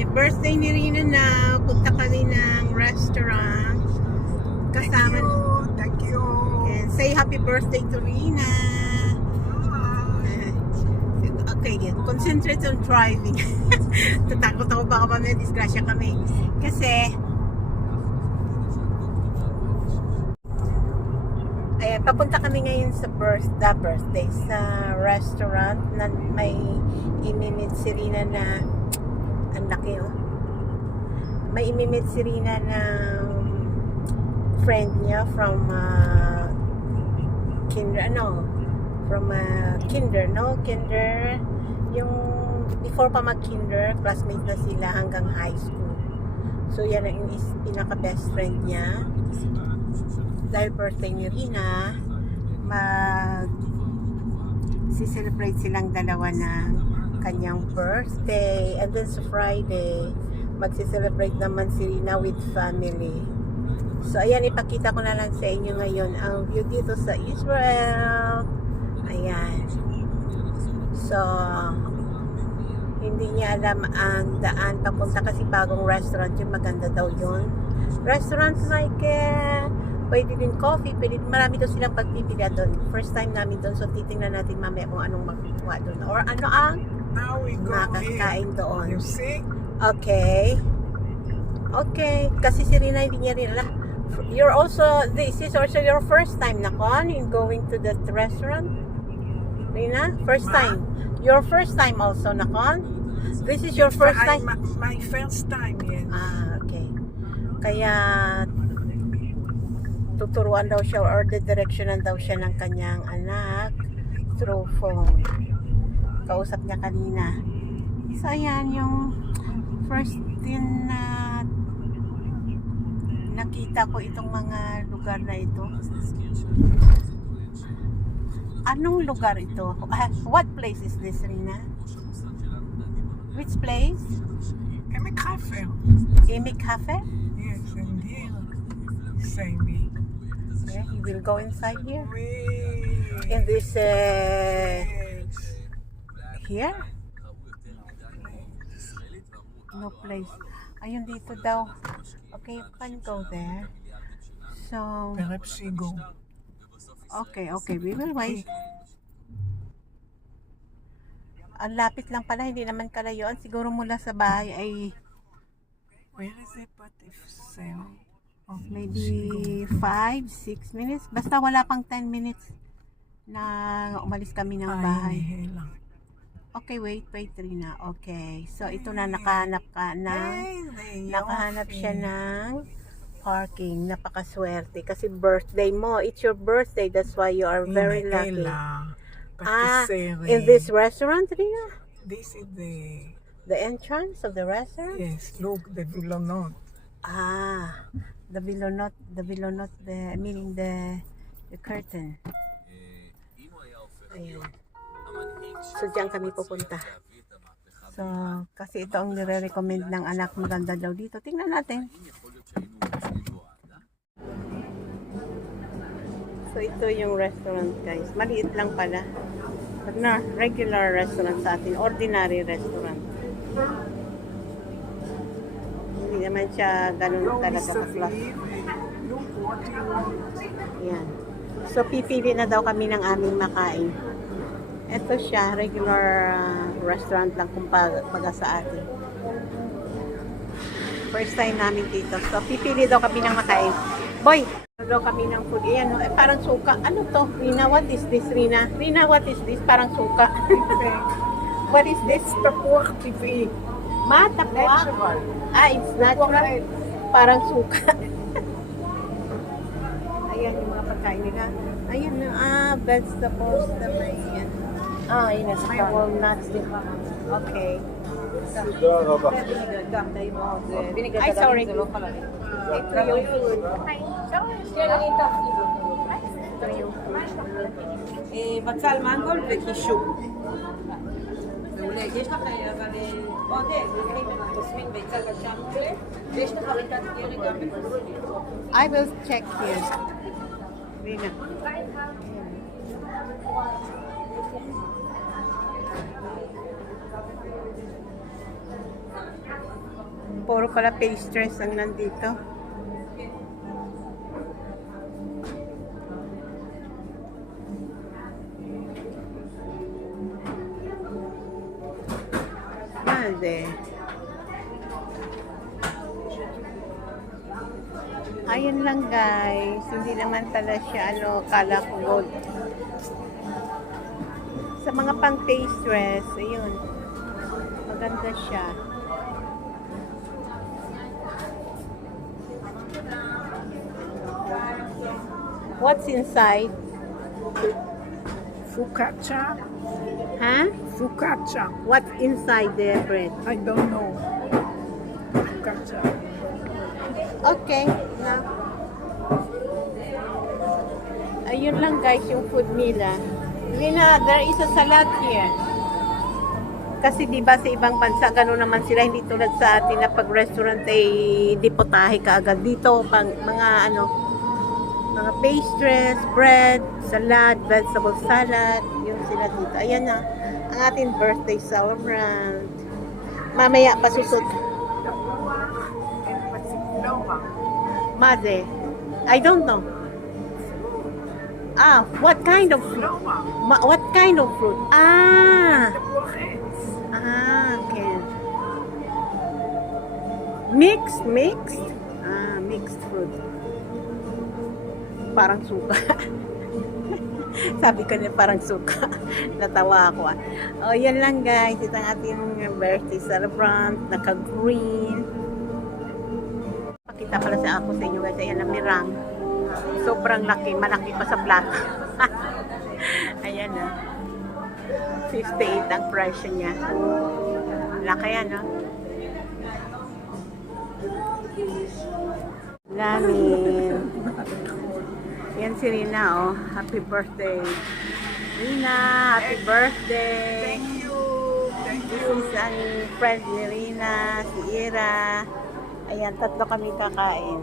birthday ni Rina na punta kami ng restaurant. Kasama. Thank you. And say happy birthday to Rina. Okay, concentrate on driving. Tatakot ako baka mamaya disgrasya kami. Kasi ayan, papunta kami ngayon sa birthday sa restaurant na may imimit si Rina na ang laki may imimit si Rina na friend niya from kinder yung before pa mag-kinder, classmate na sila hanggang high school. So yan ang pinaka best friend niya. Dahil birthday ni Rina, si-celebrate silang dalawa ng kanyang birthday. And then sa Friday, magsi-celebrate naman si Rina with family. So ayan, ipakita ko na lang sa inyo ngayon ang view dito sa Israel. Ayan. So hindi niya alam ang daan papunta kasi bagong restaurant yung maganda daw yun. Restaurant like pwede din coffee, marami daw silang pagpipila doon. First time namin doon, so titingnan natin mamaya kung anong makukuha doon or ano ang makakain doon. You see? Okay. Okay, kasi si Rina hindi niya rin alam. This is also your first time na in going to that restaurant? Rina, first time. Your first time also na This is your first time? My first time, yes. Ah, okay. Kaya tuturuan daw siya or directionan daw siya ng kanyang anak through phone. Kausap niya kanina. So ayan yung first din na nakita ko itong mga lugar na ito. Anong lugar ito? What place is this, Rina? Which place? Emek Cafe. Emek Cafe? Yes, and here. Say me. Okay, you will go inside here? Wait. In this, Yes. here? No place. Ayun dito daw. Okay, you can go there. So, Perhaps we go. okay, we will wait. Ang lapit lang pala, hindi naman kalayuan. Siguro mula sa bahay ay Where is it? But if sale? Oh, maybe 5-6 minutes. Basta wala pang 10 minutes na umalis kami ng bahay. Okay, wait, Rina. Okay, so ito na nakahanap siya ng parking. Napakaswerte kasi birthday mo. It's your birthday, that's why you are very lucky. In this restaurant, Rina? This is The entrance of the restaurant? yes, look, the Villanot. The Villanot, meaning the curtain. Ayan. So, diyan kami pupunta. So, kasi ito ang nire-recommend ng anak, maganda daw dito. Tingnan natin. So, ito yung restaurant, guys. Maliit lang pala. Pag na regular restaurant sa atin, ordinary restaurant. Hindi naman siya ganun talaga ka-class. Look what you want. Yan. So, pipili na daw kami ng aming makain. Ito siya, regular restaurant lang kumbaga sa atin. First time namin dito. So, pipili daw kami ng makain. Boy! Daw kami ng food. Ayan, parang suka. Ano to? Rina, what is this, Rina? Rina, what is this? Parang suka. What is this? Tapuak TV. Tapwa? Natural. It's natural. Parang suka. Ayan yung mga pagkain nila. Ayan na, vegetables na may yan. Yun na May walnuts din. Okay. Ay, sorry. Ito yung food. Ito yung food. בצל מנגול וקישור. מעולה. יש לך אבל עוד תסמין ביצה גם מעולה, ויש לך חריטת ירי גם בקרולים. I will check here. Rina. Puro pala pastries ang nandito. Mande. Ayun lang guys. Hindi naman pala siya kala ko gold. Sa mga pang pastries, ayun. Maganda siya. What's inside? Focaccia. Huh? Focaccia. What's inside the bread? I don't know. Focaccia. Okay. Na. Ayun lang guys yung food nila. Lina, there is a salad here. Kasi di ba sa ibang bansa gano'n naman sila, hindi tulad sa atin na pag restaurant ay di potahe ka agad. Dito pang mga mga pastries, bread, salad, vegetable salad, yun sila dito. Ayan na, ang ating birthday celebrant. Mamaya pasusot. Mother, I don't know. Ah, what kind of fruit? What kind of fruit? Ah, okay. Mixed? Ah, mixed fruit. Parang suka. Sabi ko na parang suka. Natawa ako ah. Oh, yan lang guys. Ito ang ating birthday celebrant. Naka-green. Pakita pala sa ako sa inyo guys. Ayan ang mirang. Sobrang laki. Malaki pa sa plato. Ayan na. 58 ang presyo niya. Laki yan ah. Lamin. Yan si Rina, oh. Happy birthday. Rina, happy birthday. Thank you. Thank This you. is ang friend ni Rina, si Ira. Ayan, tatlo kami kakain.